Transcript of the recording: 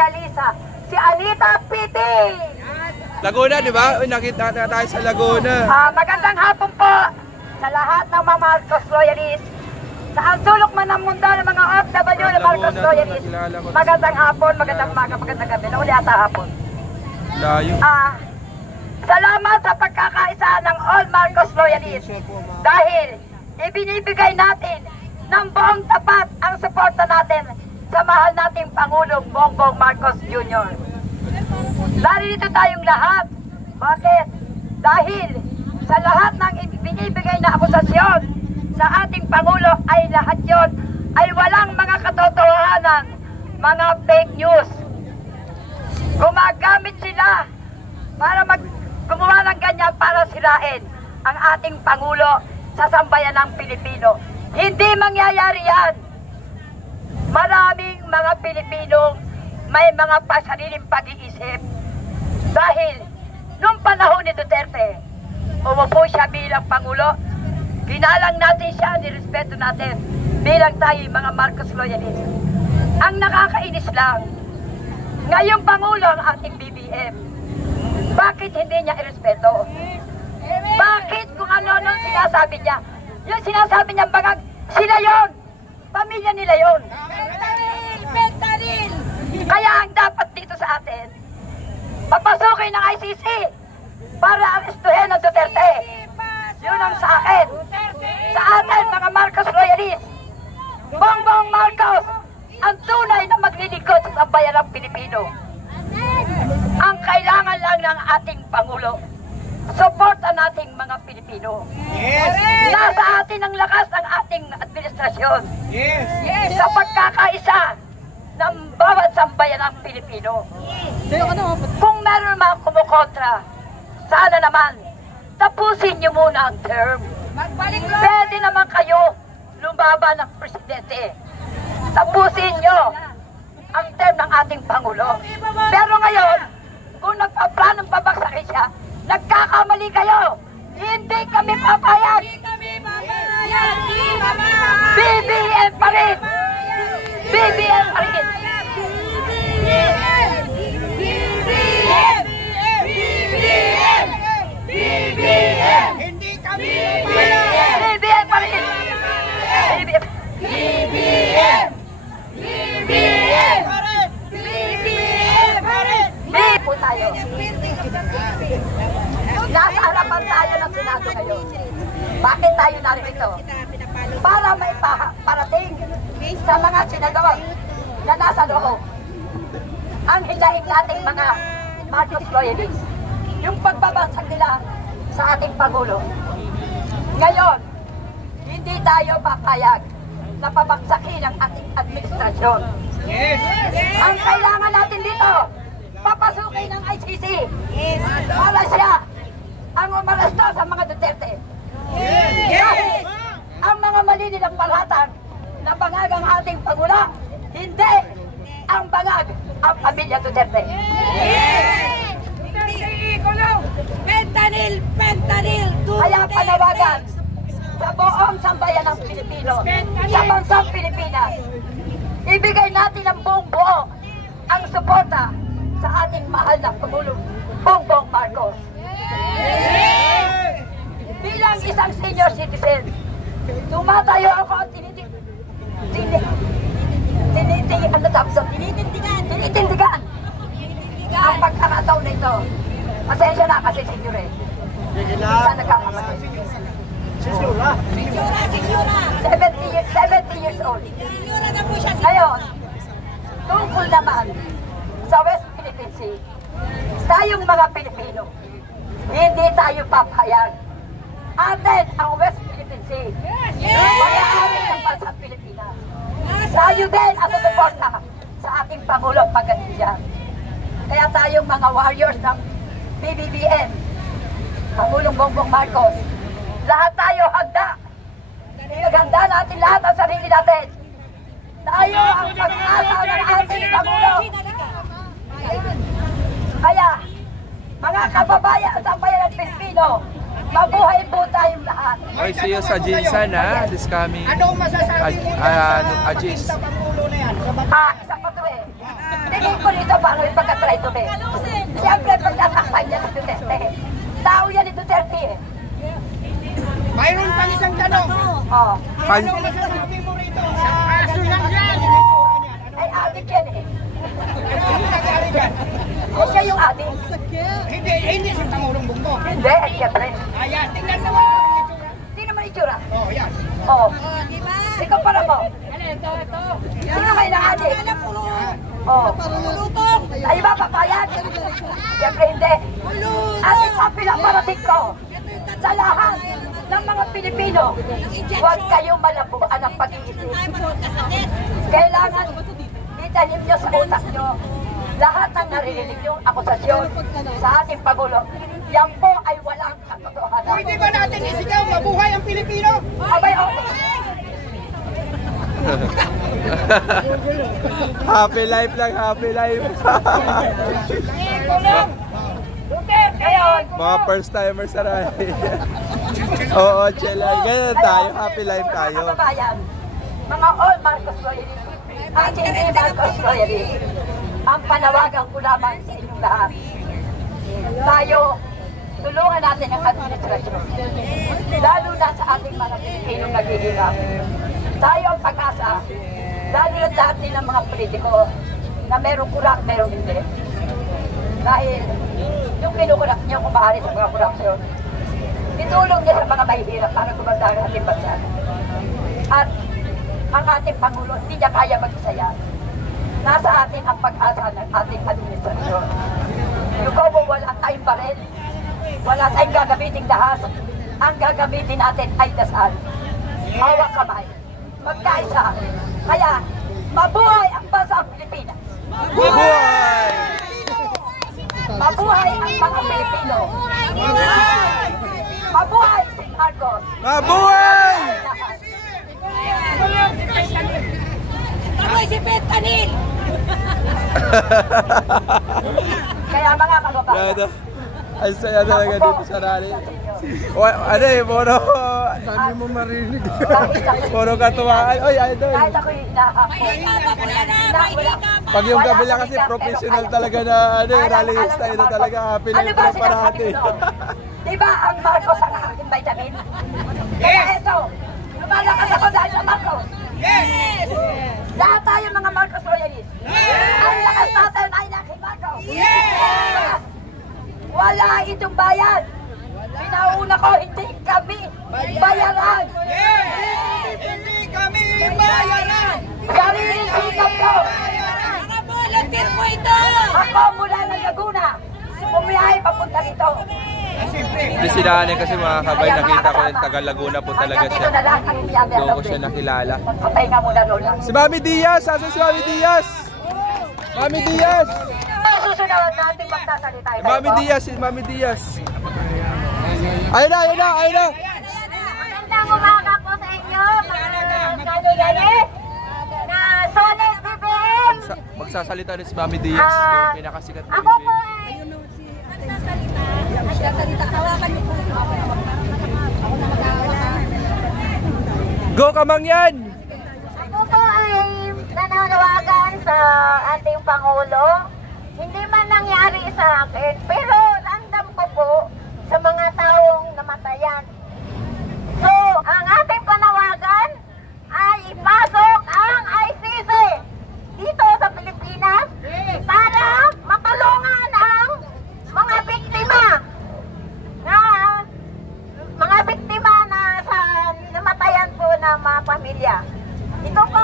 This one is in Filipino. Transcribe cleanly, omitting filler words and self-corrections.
Loyalista, si Anita Piting. Laguna, di ba? Uy, nakita na tayo sa Laguna. Magandang hapon po sa lahat ng mga Marcos Loyalist. Sa ang sulok man ng mundo ng mga OFW na Marcos Loyalist. Magandang hapon, magandang umaga, magandang gabi. Nauli ata hapon. Layo. Salamat sa pagkakaisa ng all Marcos Loyalist. Dahil ibinibigay natin ng buong tapat ang suporta natin sa mahal nating Pangulong Bongbong Marcos Jr. Narito tayong lahat. Bakit? Dahil sa lahat ng binibigay na akusasyon sa ating Pangulo ay lahat yon ay walang mga katotohanan, mga fake news. Gumagamit sila para gumawa ng ganyan para sirain ang ating Pangulo sa sambayan ng Pilipino. Hindi mangyayari yan. Maraming mga Pilipino may mga pasariling pag-iisip. Dahil nung panahon ni Duterte, umupo siya bilang Pangulo, ginalang natin siya, nirespeto natin bilang tayo mga Marcos Loyalist. Ang nakakainis lang, ngayong Pangulo ang ating BBM. Bakit hindi niya irespeto? Bakit kung ano-ano sinasabi niya? Yung sinasabi niya bangag, sila yon, pamilya nila yon. Kaya ang dapat dito sa atin, papasukin ng ICC para arestuhin ang Duterte. Yun ang sa akin. Sa atin, mga Marcos Loyalist, Bongbong Marcos, ang tunay na maglilingkod sa sambayan ng Pilipino. Ang kailangan lang ng ating Pangulo, suporta nating mga Pilipino. Yes. Nasa atin ang lakas ng ating administrasyon. Yes. Sa pagkakaisa ng bawat sambayan ng Pilipino. Kung meron mga kumukontra, sana naman, tapusin niyo muna ang term. Pwede naman kayo lumaban ng presidente. Tapusin niyo ang term ng ating Pangulo. Pero ngayon, kung nagpaplanong babagsakin siya, nagkakamali kayo. Hindi kami papayag. BBM pa rin. BBM pa rin. BBM! Hindi kami BBM pa rin! BBM! BBM! BBM! BBM po tayo. Nasa harapan tayo ng Senado ngayon. Bakit tayo narito? Para may parating sa mga senador na nasa loob. Ang hilahin nating mga Marcos Loyalist, yung pagbabansag nila sa ating Pangulo. Ngayon, hindi tayo papayag na pabagsakin ang ating administrasyon. Yes. Ang kailangan natin dito, papasukin ng ICC para siya ang umaresto sa mga Duterte. Dahil ang mga mali nilang palatang na bangag ang ating Pangulo, hindi ang bangag ang pamilya Duterte. Fentanyl! Kaya panawagan sa buong sambayan ng Pilipino, sa bansang Pilipinas, ibigay natin ang buong buo ang suporta sa ating mahal na Pangulong Bongbong Marcos. Bilang isang senior citizen, tumatayo ako at tinitindigan ang pagkakataon na ito. Pasensya na kasi senior eh. Isa nagkakamali. 70 years old. Ngayon, tungkol naman sa West Philippine Sea, tayong mga Pilipino, hindi tayo papayag. Atin ang West Philippine Sea. Mayaaring ng bansang Pilipinas. Tayo din ang susuporta sa ating Pangulo pagdating dyan. Kaya tayong mga warriors ng BBM, Pangulong Bongbong Marcos, lahat tayo hagda. Naghanda natin lahat ang sarili natin. Tayo ang pag-asa ng ating Pangulo. Kaya, mga kababayan sa bayan ng Pilipino, mabuhay po tayong lahat. Okay, see you sa Jinsan this coming. Anong masasabi mo Ajis. sa Pangulo na yan? Isa pa to eh. Tingin ko dito kay Duterte. Siyempre, pagtatakpan niya sa Duterte. Tao yan ni Duterte eh. Mayroon pang isang tanong. Oh. Ano masasabi mo rito? Sa kaso lang yan. Ay, adik yan eh. Ano nag-aaligan? O siya yung adik. Hindi si Pangulong Bongbong. Hindi, ay siyempre. Ayan, tingnan naman ang itsura. Sino naman itsura? Oh, yan. Oh. Ikaw para mo. Sino kayo na adik? Oh. Ay ba papayag? Siyempre hindi. At isabi lang parating ko sa lahat ng mga Pilipino, huwag kayong malabuan ang pag-iisip. Kailangan itanim nyo sa utak nyo lahat ng naririnig yung akusasyon sa ating Pangulo. Yan po ay walang katotohanan. Pwede ba natin isigaw mabuhay ang Pilipino? Abay, okay. Happy life lang, happy life. Ngayon, Mga first timers na rin. Oo, chill lang. Ganyan tayo, happy life tayo. Mga kababayan, mga all Marcos loyalists, at hindi Marcos loyalists, ang panawagan ko lamang sa inyong lahat. Tayo, tulungan natin ang administrasyon. Lalo na sa ating mga Pilipinong naghihirap. Tayo ang pag-asa, lalo na lahat din ng mga politiko na merong kurak, merong hindi. Dahil yung kinukurak niya kung maaari sa mga korupsyon, itulong niya sa mga mahihirap para gumanda ang ating bansa. At ang ating Pangulo, hindi niya kaya mag-isaya. Nasa atin ang pag-asa ng ating administrasyon. Yung kung wala tayong baril, wala tayong gagamiting dahas, ang gagamitin natin ay dasal. Hawak kamay. Magkaisa. Kaya, mabuhay ang bansa Pilipinas. Mabuhay! Mabuhay ang mga Pilipino. Mabuhay si Marcos. Mabuhay! Mabuhay si Fentanyl! Kaya mga kababayan, Ay saya talaga dito sa rally. Ano eh, puro... Dami mo marinig. Puro katuwaan. Oy, idol. kahit ako'y Pag yung kabila kasi professional talaga na ano, rallyista, ito talaga happy ano life ba lang sinasabi parati. ko noon? Diba ang Marcos ang aking vitamin? Kaya ito, lumalakas ako dahil sa Marcos. Yes! Lahat tayo mga Marcos loyalists. Ang lakas natin ay naki Marcos. Wala itong bayan. Pinauna ko, hindi kami bayaran. Yes! Hindi kami bayaran! Sariling sikap ko. Mga volunteer mo ito! Ako mula ng Laguna. Bumiyahe papunta rito. Hindi sinanay kasi mga kabay, nakita ko yung taga Laguna po talaga Hanggang siya. dito na lang ang iyang Doon ko siya nakilala. Magpapahinga muna, Lola. Si Mami Diaz! Asan si Mami Diaz? Mami Diaz! Susunod natin magsasalita. Mami Diaz! Si Mami Diaz! Ayun na! Ayun na! Ayun na! Magandang umaga po sa inyo, mga kalugalit na solid BBM. Magsasalita rin si Mami Diaz, yung pinakasikat na Ako po BBM. ay magsasalita. Hawakan niyo po. Ako na mag-hawakan. Go Kamangyan! Ako po ay nananawagan sa ating Pangulo. Hindi man nangyari sa akin, pero ramdam ko po sa mga taong namatayan. So, ang ating panawagan ay ipasok ang ICC dito sa Pilipinas para matulungan ang mga biktima na sa namatayan po ng mga pamilya. Ito po